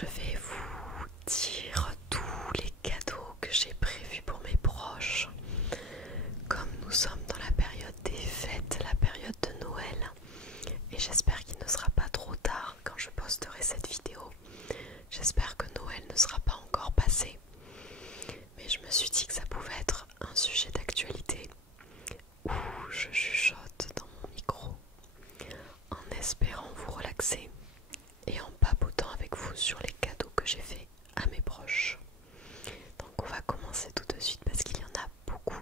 je vais vous dire tous les cadeaux que j'ai prévus pour mes proches. Comme nous sommes dans la période des fêtes, la période de Noël, et j'espère qu'il ne sera pas trop tard quand je posterai cette vidéo. J'espère que Noël ne sera pas encore passé, mais je me suis dit que ça pouvait être un sujet d'actualité où je chuchote dans mon micro en espérant vous relaxer et en papotant avec vous sur les cadeaux que j'ai faits à mes proches. Donc on va commencer tout de suite parce qu'il y en a beaucoup.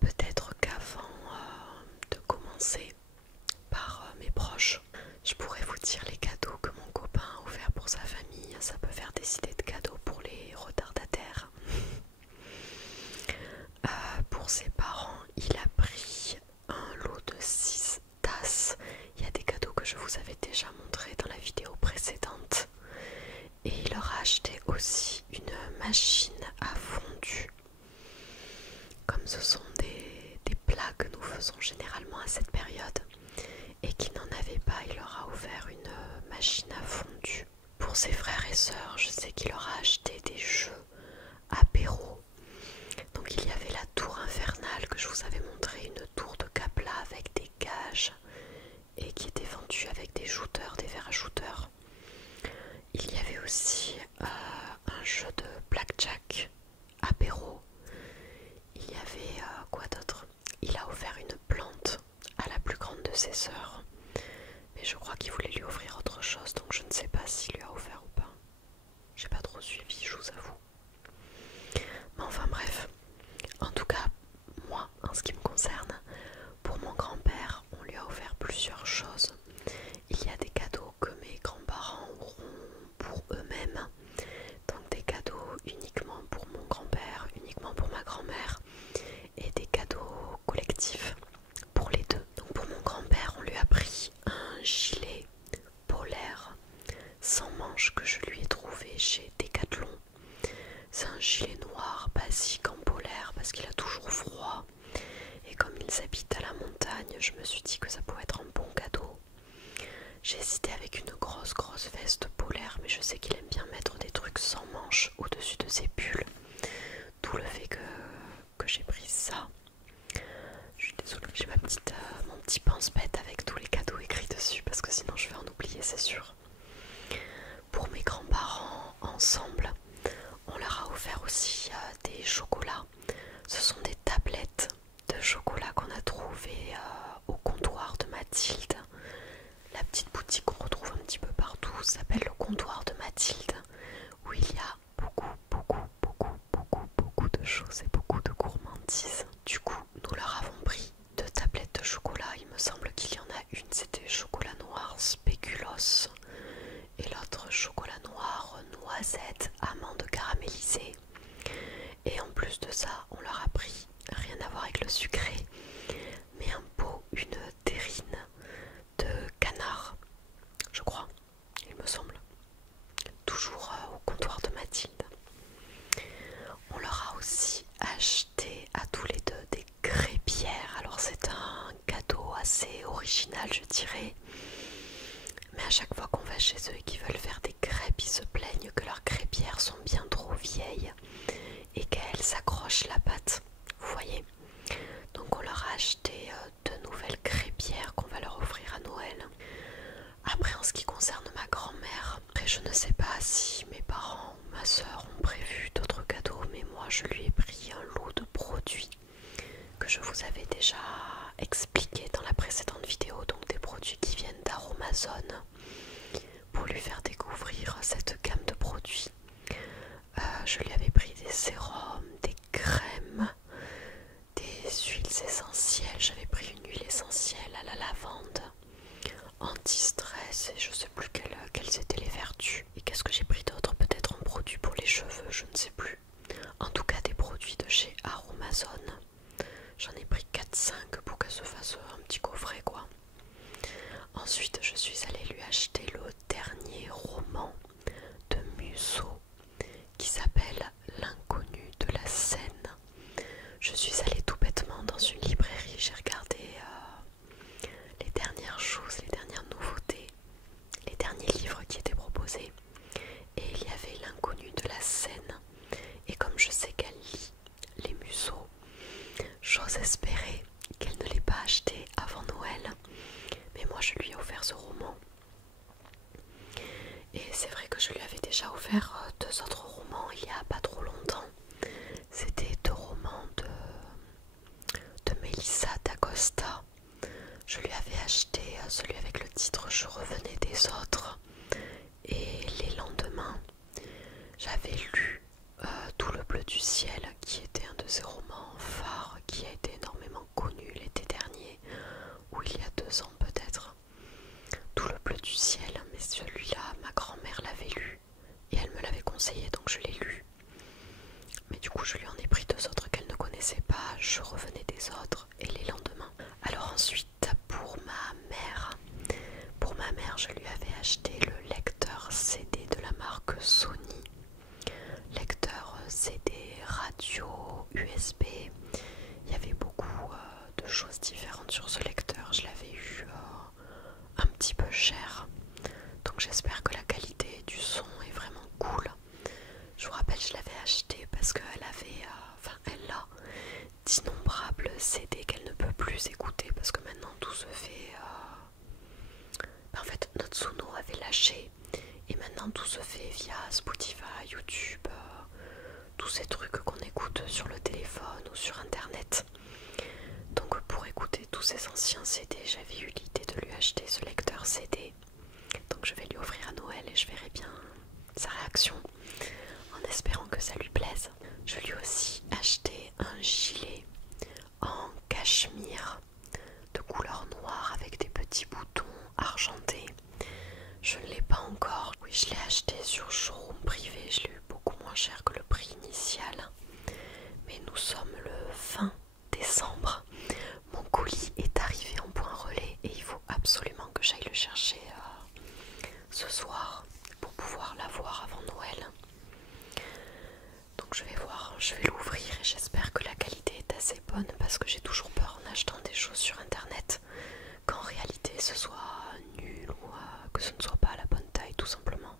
Peut-être qu'avant de commencer par mes proches, je pourrais vous dire les cadeaux que mon copain a offerts pour sa famille. Ça peut faire des idées de cadeaux pour les retardataires. Pour ses parents, il a pris un lot de 6 tasses. Il y a des cadeaux que je vous avais déjà montrés dans la vidéo précédente. Et il leur a acheté aussi une machine à fondu. Comme ce sont des plats que nous faisons généralement à cette période et qu'il n'en avait pas, il leur a offert une machine à fondu. Pour ses frères et sœurs, je sais qu'il leur a acheté des jeux apéro. Donc il y avait la tour infernale que je vous avais montré, une tour de Capla avec des gages et qui était vendue avec des shooters, des verres à shooters. Il y avait aussi un jeu de blackjack apéro. Il y avait quoi d'autre? Il a offert une plante à la plus grande de ses sœurs. Mais je crois qu'il voulait lui offrir autre chose, donc je ne sais pas s'il lui a offert ou pas. J'ai pas trop suivi, je vous avoue. Mais enfin bref. En tout cas, moi, en ce qui me concerne, pour mon grand-père, on lui a offert plusieurs choses. Il y a des cadeaux que mes grands-parents auront pour eux-mêmes. Donc des cadeaux uniquement pour mon grand-père, uniquement pour ma grand-mère. Et des cadeaux collectifs pour les deux. Donc pour mon grand-père, on lui a pris un gilet polaire sans manches que je lui ai trouvé chez Decathlon. C'est un gilet noir basique en polaire parce qu'il a toujours froid. Et comme ils habitent à la montagne, je me suis dit que ça pouvait être un bon cadeau. J'ai hésité avec une grosse veste polaire, mais je sais qu'il aime bien mettre des trucs sans manches au-dessus de ses pulls. D'où le fait que j'ai pris ça. Je suis désolée, j'ai mon petit pense-bête avec tous les cadeaux écrits dessus parce que sinon je vais en oublier, c'est sûr. Pour mes grands-parents, ensemble, on leur a offert aussi des chocolats. Ce sont des tablettes de chocolat qu'on a trouvées au comptoir de Mathilde. La petite boutique qu'on retrouve un petit peu partout s'appelle le comptoir de Mathilde, où il y a beaucoup de choses et beaucoup de gourmandises. Du coup, nous leur avons pris 2 tablettes de chocolat. Il me semble qu'il y en a une, c'était chocolat noir spéculoos et l'autre chocolat noir noisette amande caramélisée. Et en plus de ça, on leur a pris, rien à voir avec le sucré, mais un pot, une terrine de canard, je crois, il me semble. Toujours au comptoir de Mathilde. On leur a aussi acheté à tous les deux des crêpières. Alors c'est un cadeau assez original, je dirais. Mais à chaque fois qu'on va chez eux et qu'ils veulent faire des crêpes, ils se plaignent que leurs crêpières sont bien trop vieilles et qu'elles s'accrochent la pâte. Vous voyez? Donc on leur a acheté 2 nouvelles crêpières qu'on va leur offrir à Noël. Après, en ce qui concerne ma grand-mère, après je ne sais pas si mes parents, ma soeur ont prévu d'autres cadeaux, mais moi je lui ai pris un lot de produits que je vous avais déjà expliqué dans la précédente vidéo, donc des produits qui viennent d'Aromazone, pour lui faire découvrir cette gamme de produits. Je lui avais pris des sérums, des crèmes, des huiles essentielles. J'avais pris une huile essentielle à la lavande, anti-stress, et je sais plus quelles étaient les vertus. Et qu'est-ce que j'ai pris d'autre? Peut-être un produit pour les cheveux, je ne sais plus. En tout cas des produits de chez Aromazone. J'en ai pris 4-5 pour qu'elle se fasse un petit coffret quoi. Ensuite je suis allée lui acheter le dernier roman déjà offert 2 autres romans il y a pas trop longtemps. C'était 2 romans de Melissa d'Acosta. Je lui avais acheté celui avec le titre Je revenais des autres, et les lendemains j'avais lu Tout le bleu du ciel, qui était un de ses romans phares, qui a été énormément connu l'été dernier, ou il y a 2 ans peut-être. Tout le bleu du ciel, mais celui-là ma grand-mère l'avait lu et elle me l'avait conseillé, donc je l'ai lu. Mais du coup je lui en ai pris 2 autres qu'elle ne connaissait pas, Je revenais des autres et les lendemains. Alors ensuite pour ma mère je lui avais acheté le lecteur CD de la marque Sony, lecteur CD radio USB. Il y avait beaucoup de choses différentes sur ce lecteur, je l'avais eu un petit peu cher, donc j'espère que la qualité du son est vraiment cool. Je vous rappelle, je l'avais acheté parce qu'elle avait, elle a d'innombrables CD qu'elle ne peut plus écouter parce que maintenant tout se fait. En fait, notre Suno avait lâché et maintenant tout se fait via Spotify, YouTube, tous ces trucs qu'on écoute sur le téléphone ou sur internet. Donc pour écouter tous ces anciens CD, j'avais eu l'idée de lui acheter ce lecteur CD. Donc je vais lui offrir à Noël et je verrai bien sa réaction en espérant que ça lui plaise. Je lui ai aussi acheté un gilet en cachemire de couleur noire avec des petits boutons argentés. Je ne l'ai pas encore. Oui, je l'ai acheté sur showroom privé. Je l'ai eu beaucoup moins cher que le prix initial. Mais nous sommes le 20 décembre. Mon colis est arrivé en point relais et il faut absolument que j'aille le chercher ce soir pour pouvoir l'avoir avant Noël. Donc je vais voir, je vais l'ouvrir et j'espère que la qualité est assez bonne parce que j'ai toujours peur en achetant des choses sur internet qu'en réalité ce soit nul ou que ce ne soit pas à la bonne taille tout simplement.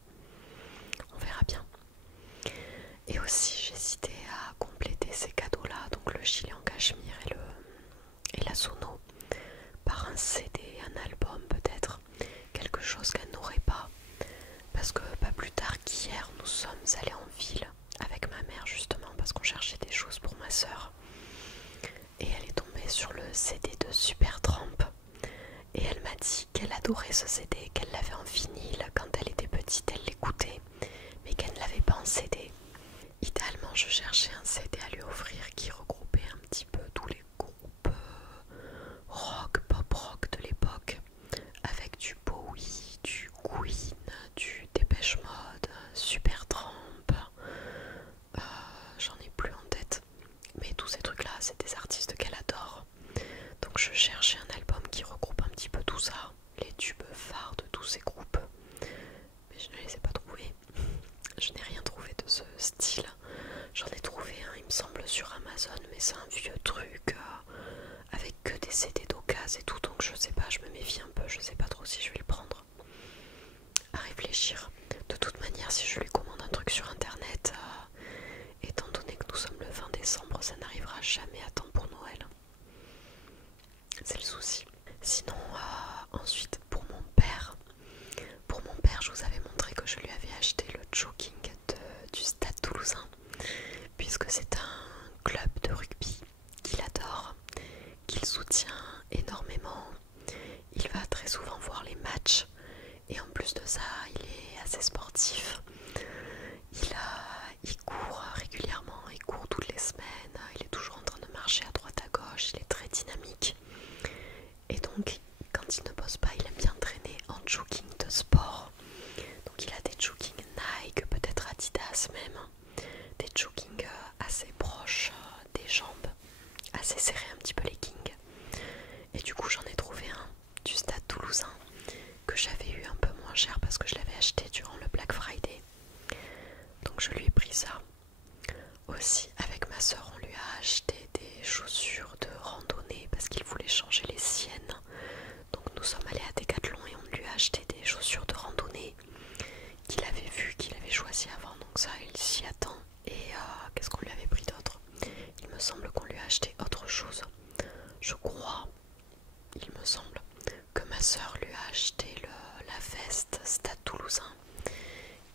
On verra bien. Et aussi j'hésitais à compléter ces cadeaux là, donc le gilet en cachemire et la Sono, par un CD, un album peut-être, quelque chose qu'elle n'aurait pas. Parce que pas plus tard qu'hier nous sommes allés en ville avec ma mère justement parce qu'on cherchait des choses pour ma soeur. Et elle est tombée sur le CD de Supertramp. Et elle m'a dit qu'elle adorait ce CD, qu'elle l'avait en vinyle quand elle était petite, elle l'écoutait, mais qu'elle ne l'avait pas en CD. Idéalement, je cherchais un CD à lui offrir qui regroupait un petit peu tous les groupes rock, pop rock de l'époque, avec du Bowie, du Queen, du Dépêche Mode, Supertramp, j'en ai plus en tête, mais tous ces trucs là c'est des artistes qu'elle adore. Donc je cherchais un album qui regroupe un petit peu tout ça, les tubes phares de tous ces groupes, mais je ne les ai pas trouvés. Je n'ai rien trouvé de ce style. J'en ai trouvé un il me semble sur Amazon, mais c'est un vieux truc avec que des CD d'occasion et tout, donc je sais pas, je me méfie un peu, je sais pas trop si je vais le prendre. À réfléchir. De toute manière, si je lui commande un truc sur internet, étant donné que nous sommes le 20 décembre, ça n'arrivera jamais à temps pour Noël. C'est le souci. Sinon, ensuite, pour mon père, je vous avais montré que je lui avais acheté le jogging du Stade Toulousain, puisque c'est un club de rugby qu'il adore, qu'il soutient énormément. Il va très souvent voir les matchs et en plus de ça, il est assez sportif. Il court régulièrement, il court toutes les semaines, il est toujours en train de marcher à droite à gauche, il est très dynamique. Et donc, quand il ne bosse pas, il aime bien traîner en jogging de sport. Donc il a des jogging Nike, peut-être Adidas même, des jogging assez proches des jambes, assez serrés, un petit peu legging. Et du coup j'en ai trouvé un du Stade Toulousain que j'avais eu un peu moins cher parce que je l'avais acheté durant le Black Friday. Donc je lui ai pris ça. Aussi avec ma soeur on lui a acheté des chaussures de randonnée parce qu'il voulait changer les siennes. Donc nous sommes allés à Decathlon et on lui a acheté des chaussures de randonnée qu'il avait vu, qu'il avait choisi avant, donc ça il s'y attend. Et qu'est-ce qu'on lui avait pris d'autre? Il me semble qu'on lui a acheté autre chose. Je crois, il me semble, que ma soeur lui a acheté la veste Stade Toulousain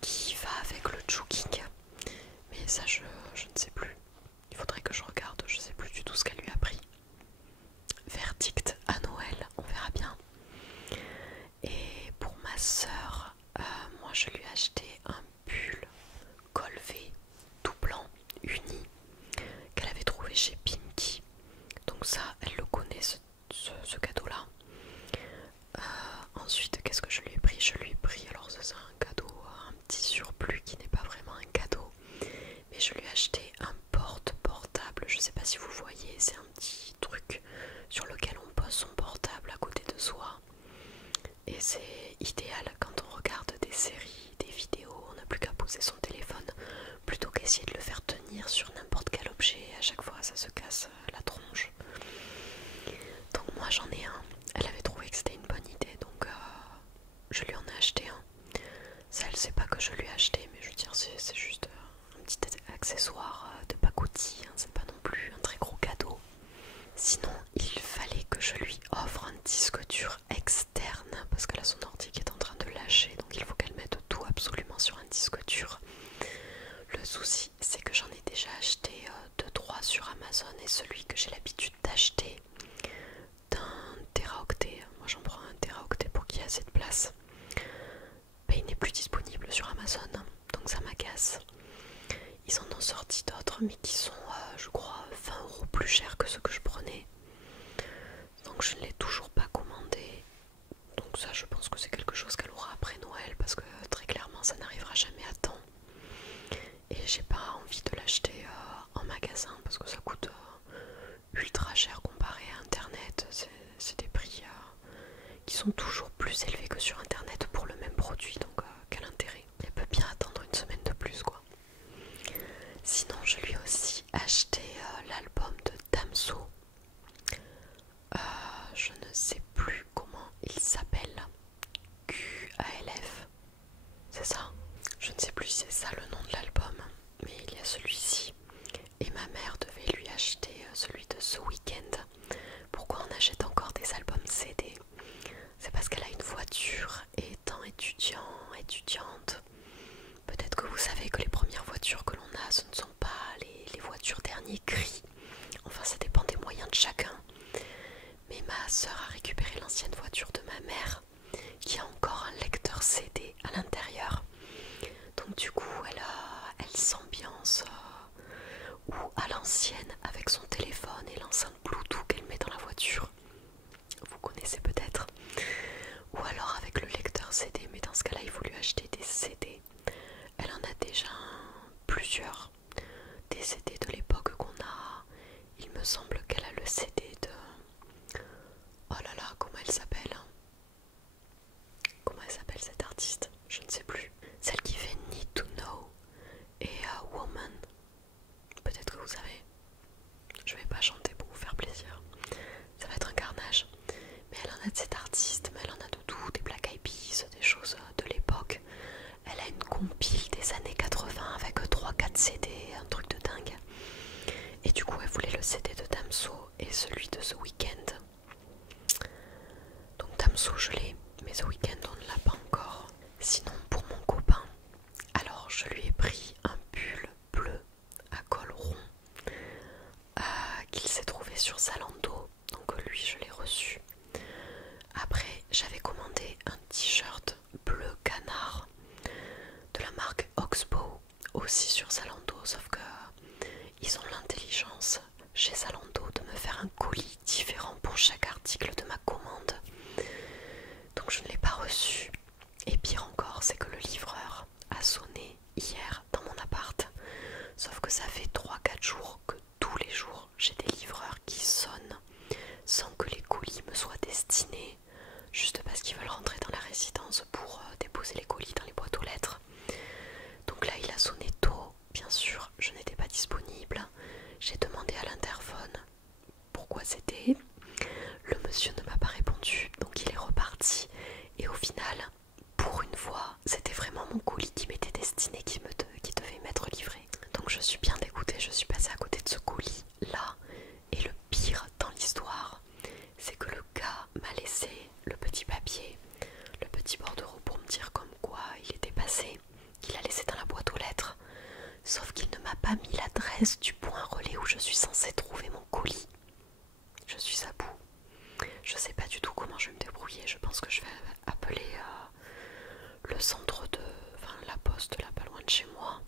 qui va avec avec le jogging. Mais ça je ne sais plus. Il faudrait que je regarde, je sais plus du tout ce qu'elle lui a pris. Verdict à Noël, on verra bien. Et pour ma soeur, moi je lui ai acheté un pull col V tout blanc, uni, qu'elle avait trouvé chez Pinky. Donc ça, elle le connaît ce cadeau-là. Ensuite, qu'est-ce que je lui ai pris? Je lui ai pris, alors ça c'est un cadeau, un petit surplus qui n'est pas vraiment un cadeau. Mais je lui ai acheté un portable, je sais pas si vous voyez, c'est un petit truc sur lequel on pose son portable à côté de soi. Et c'est idéal quand on regarde des séries, des vidéos, on n'a plus qu'à poser son téléphone plutôt qu'essayer de le faire tenir sur n'importe quel objet. À chaque fois ça se casse la tronche. Donc moi j'en ai un, elle avait trouvé que c'était une bonne idée, donc je lui en ai acheté un. Ça elle sait pas que je lui ai acheté, mais je veux dire c'est juste un petit accessoire de pacotille, hein, c'est pas non plus un très gros cadeau. Sinon il fallait que je lui offre un disque dur externe parce que là son ordi qui est en train de lâcher, donc il faut qu'elle mette tout absolument sur un disque dur. Le souci c'est que j'en ai déjà acheté 2-3 sur Amazon et celui que j'ai l'habitude d'acheter d'un téraoctet, moi j'en prends un téraoctet pour qu'il y ait assez de place, ben, il n'est plus disponible sur Amazon, donc ça m'agace. Ils en ont sorti d'autres mais qui sont je crois 20 € plus chers que ceux que je prenais, donc je ne l'ai toujours pas commandé. Donc ça je pense que c'est quelque chose qu'elle aura après Noël parce que très clairement ça n'arrivera jamais à temps. Et j'ai pas envie de l'acheter en magasin parce que ça coûte ultra cher comparé à internet. C'est des prix qui sont toujours plus élevés que sur internet pour le même produit, donc quel intérêt? Elle peut bien attendre une semaine de plus quoi. Sinon je lui ai aussi acheté l'album de Damso. Je ne sais plus comment il s'appelle. QALF, c'est ça? Je ne sais plus si c'est ça le nom de l'album, mais il y a celui-ci. Et ma mère devait lui acheter celui de The Weeknd. Pourquoi on achète encore des albums CD? C'est parce qu'elle a une voiture et étant étudiante, peut-être que vous savez que les premières voitures que l'on a, ce ne sont pas les voitures dernier cri. Enfin, ça dépend des moyens de chacun. Mais ma soeur a récupéré l'ancienne voiture de ma mère qui a encore un lecteur CD à l'intérieur. Donc du coup, elle s'ambiance ou à l'ancienne avec son téléphone et l'enceinte Bluetooth qu'elle met dans la voiture. Vous connaissez peut-être. Ou alors avec le lecteur CD, mais dans ce cas-là, il faut lui acheter des CD. Elle en a déjà plusieurs. Des CD de l'époque qu'on a. Il me semble qu'elle a le CD de... Oh là là, comment elle s'appelle? Comment elle s'appelle cette artiste? Je ne sais plus. Celle qui fait Need to Know et Woman. Peut-être que vous savez. Je vais pas chanter pour vous faire plaisir. Ça va être un carnage. Mais elle en a de cette artiste, mais elle en a de tout, des Black Eyed Peas, des choses de l'époque. Elle a une compile des années 80 avec 3-4 CD, un truc de dingue. Et du coup elle voulait le CD de Damso et celui de The Weeknd. Donc Damso je l'ai, mais The Weeknd on ne l'a pas encore. Sinon pour mon copain, alors je lui ai pris un pull bleu à col rond qu'il s'est trouvé sur Zalando, donc lui je l'ai reçu. Après j'avais commandé un t-shirt bleu canard de la marque Oxbow aussi sur Zalando, sauf que ils ont l'intelligence chez Zalando de me faire un colis différent pour chaque article de ma commande, donc je ne l'ai pas reçu. Et pire encore, c'est que le livreur a sonné hier dans mon appart, sauf que ça fait 3-4 jours que tous les jours j'ai des livreurs qui sonnent sans que les colis me soient destinés, juste parce qu'ils veulent rentrer dans la résidence pour déposer les colis dans les boîtes aux lettres. Donc là il a sonné tôt, bien sûr je n'étais pas disponible, j'ai demandé à l'interphone pourquoi c'était, le monsieur ne m'a pas répondu, donc il est reparti. Et au final, pour une fois, c'était vraiment mon colis qui m'était destiné, qui l'adresse du point relais où je suis censée trouver mon colis. Je suis à bout. Je sais pas du tout comment je vais me débrouiller. Je pense que je vais appeler le centre de... Enfin, la poste là pas loin de chez moi,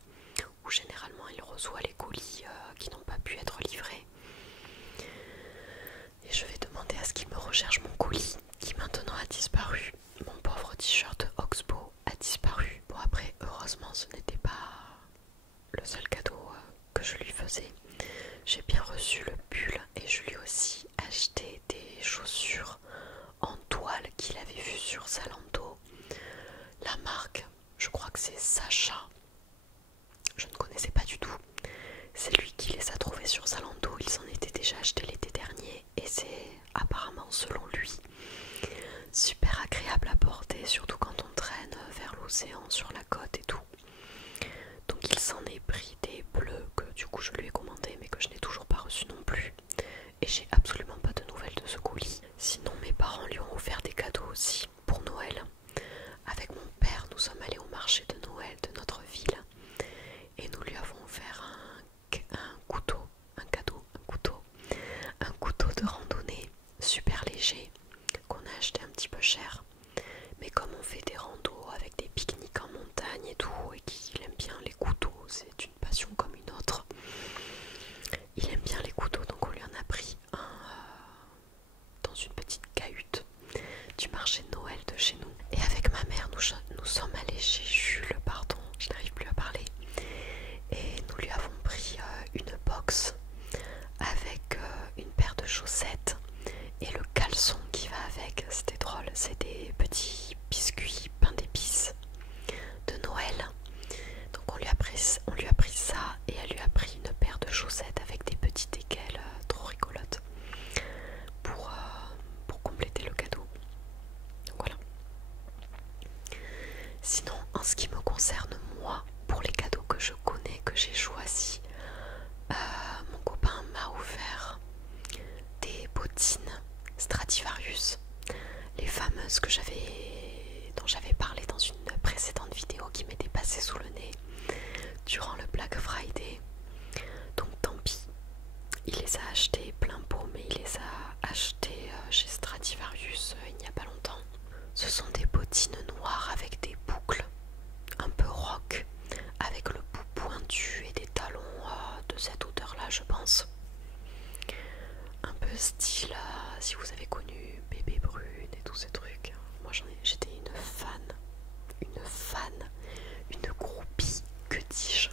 où généralement il reçoit les colis qui n'ont pas pu être livrés. Et je vais demander à ce qu'il me recherche mon colis, qui maintenant a disparu. Mon pauvre t-shirt Oxbow a disparu. Bon après, heureusement ce n'était pas le seul cadeau que je lui faisais. J'ai bien reçu le pull et je lui ai aussi acheté des chaussures en toile qu'il avait vues sur Zalando. La marque, je crois que c'est Sacha. Je ne connaissais pas du tout. C'est lui qui les a trouvés sur Zalando. Ils s'en étaient déjà achetés l'été dernier et c'est apparemment, selon lui, super agréable à porter, surtout quand on traîne vers l'océan, sur la côte et tout. Donc il s'en est pris des bleus que du coup je lui ai commandé mais que je n'ai toujours pas reçu non plus. Et j'ai absolument pas de nouvelles de ce colis. Sinon mes parents lui ont offert des cadeaux aussi pour Noël. Avec mon père, nous sommes allés au marché de Noël de notre ville et nous lui avons offert un couteau de randonnée super léger qu'on a acheté un petit peu cher. Mais comme on fait des randos avec des pique-niques en montagne et tout, et qu'il aime bien les couteaux, c'est une passion comme une autre. Il aime bien les couteaux, donc on lui en a pris un dans une petite cahute du marché de Noël de chez nous. Et avec ma mère, nous sommes allés chez Jules, pardon, je n'arrive plus à parler. Et nous lui avons pris une box avec une paire de chaussettes et le caleçon qui va avec. C'était drôle, c'est des petits biscuits pain d'épices de Noël. Donc on lui a pris ça et elle lui a pris une paire de chaussettes avec des petites équelles trop rigolotes pour compléter le cadeau. Donc voilà. Sinon, en ce qui me concerne moi, pour les cadeaux que je connais, que j'ai choisis, mon copain m'a offert des bottines Stradivarius, les fameuses dont j'avais parlé dans une précédente vidéo qui m'était passée sous le nez durant le Black Friday. Donc tant pis, il les a achetées plein pot, mais il les a achetées chez Stradivarius il n'y a pas longtemps. Ce sont des bottines noires avec des boucles un peu rock, avec le bout pointu et des talons de cette hauteur-là, je pense. Un peu style, si vous avez connu Bébé Brune et tous ces trucs. Moi j'étais une groupie, que dis-je,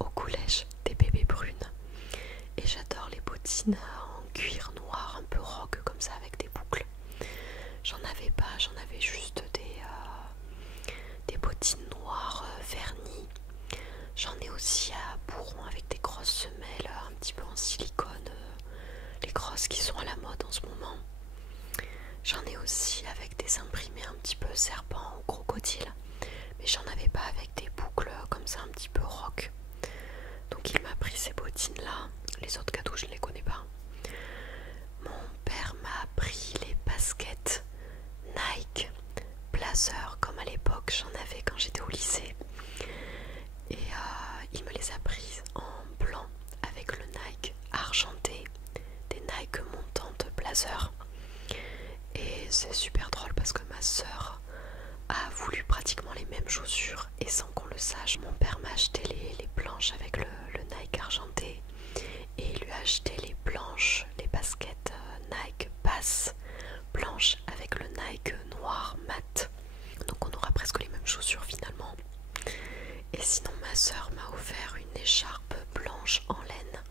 au collège des Bébés Brunes. Et j'adore les bottines en cuir noir, un peu rock comme ça avec des boucles. J'en avais pas, j'en avais juste des bottines noires vernies. J'en ai aussi à bourron avec des grosses semelles un petit peu en silicone, les grosses qui sont à la mode en ce moment. J'en ai aussi avec des imprimés un petit peu serpent ou crocodile, mais j'en avais pas avec des boucles comme ça un petit peu rock. Donc il m'a pris ces bottines là. Les autres cadeaux je ne les connais pas. Mon père m'a pris les baskets Nike Blazer, comme à l'époque j'en avais quand j'étais au lycée. Et il me les a prises en blanc avec le Nike argenté, des Nike montantes Blazer. Et c'est super drôle parce que ma soeur a voulu pratiquement les mêmes chaussures et sans qu'on le sache, mon père m'a acheté les blanches avec le Nike argenté et il lui a acheté les blanches, les baskets Nike basses blanches avec le Nike noir mat. Donc on aura presque les mêmes chaussures finalement. Et sinon ma soeur m'a offert une écharpe blanche en laine,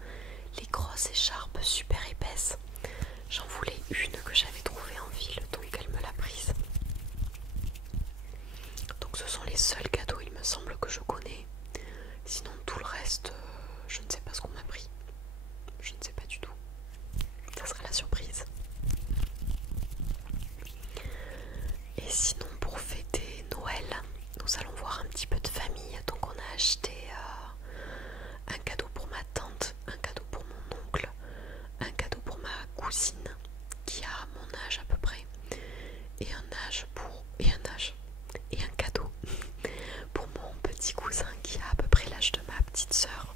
les grosses écharpes super épaisses. J'en voulais une que j'avais trouvée en ville, donc elle me l'a prise. Donc ce sont les seuls cadeaux, il me semble, que je connais. Sinon tout le reste, je ne sais pas ce qu'on m'a pris. Je ne sais pas du tout. Ça sera la surprise. Et sinon pour fêter Noël, nous allons voir un petit peu de famille. Donc on a acheté un cadeau pour ma tante, un cadeau pour mon oncle, un cadeau pour ma cousine qui a mon âge à peu près, et un cadeau pour mon petit cousin qui a à peu près l'âge de ma petite sœur.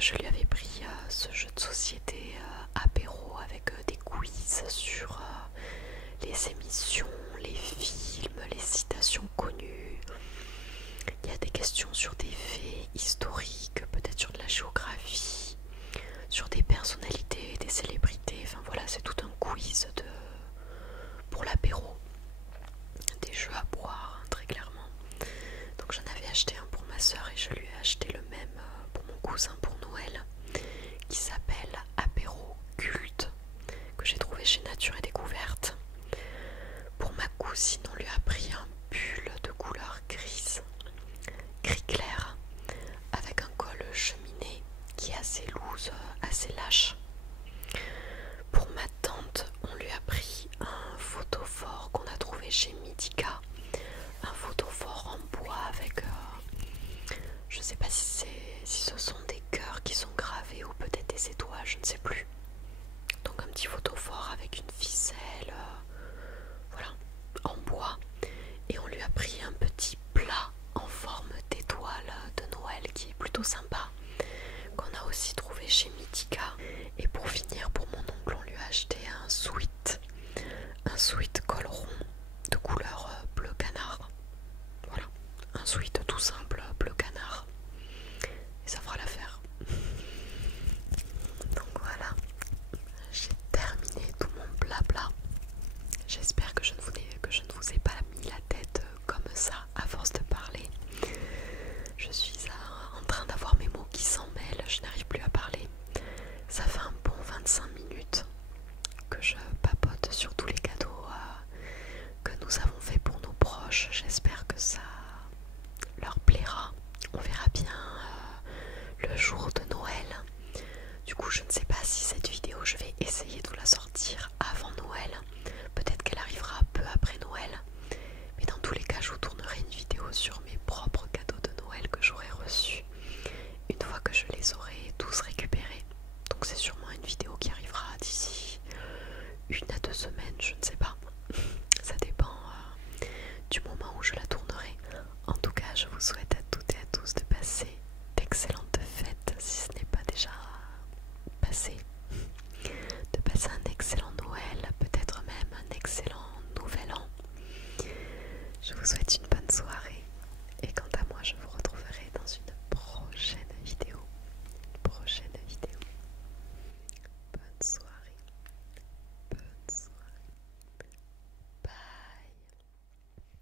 je lui avais pris ce jeu de société apéro avec des quiz sur les émissions, les films, les citations connues. Il y a des questions sur des faits historiques, peut-être sur de la géographie, sur des personnalités, des célébrités. Enfin voilà, c'est tout un quiz pour l'apéro. Des jeux à boire, hein, très clairement. Donc j'en avais acheté un pour ma soeur et je lui ai acheté le même pour mon cousin pour Noël, qui s'appelle Apéro Culte, que j'ai trouvé chez Nature et Découverte. Pour ma cousine, on lui a pris un pull de couleur grise, gris clair, avec un col cheminé qui est assez loose, assez lâche. Pour ma tante, on lui a pris un photophore qu'on a trouvé chez Midika, un photophore en bois avec, je sais pas si ce sont des cœurs qui sont gravés ou peut-être des étoiles, je ne sais plus. Donc un petit photophore avec une ficelle, voilà, en bois. Et on lui a pris un petit plat en forme d'étoile de Noël qui est plutôt sympa, qu'on a aussi trouvé chez Mythica. Et pour finir, pour mon oncle, on lui a acheté un sweat col rond de couleur bleu canard. Voilà, un sweat tout simple bleu canard. Et ça fera l'affaire. Donc voilà, j'ai terminé tout mon blabla. J'espère que je ne vous ai pas mis la tête comme ça à force de parler. Je suis en train d'avoir mes mots qui s'en mêlent, je n'arrive plus à parler. Ça fait un bon 25 minutes que je papote sur tous les cadeaux que nous avons fait pour nos proches. J'espère que ça leur plaira. On verra bien le jour de Noël. Du coup, je ne sais pas si cette vidéo, je vais essayer de vous la sortir avant Noël. Peut-être qu'elle arrivera peu après Noël. Mais dans tous les cas, je vous tournerai une vidéo sur mes propres cadeaux de Noël que j'aurai reçus une fois que je les aurai tous récupérés. Donc c'est sûrement une vidéo qui arrivera d'ici 1 à 2 semaines, je ne sais pas. Ça dépend du moment où je la tournerai. En tout cas, je vous souhaite à toutes et à tous de passer d'excellentes fêtes, si ce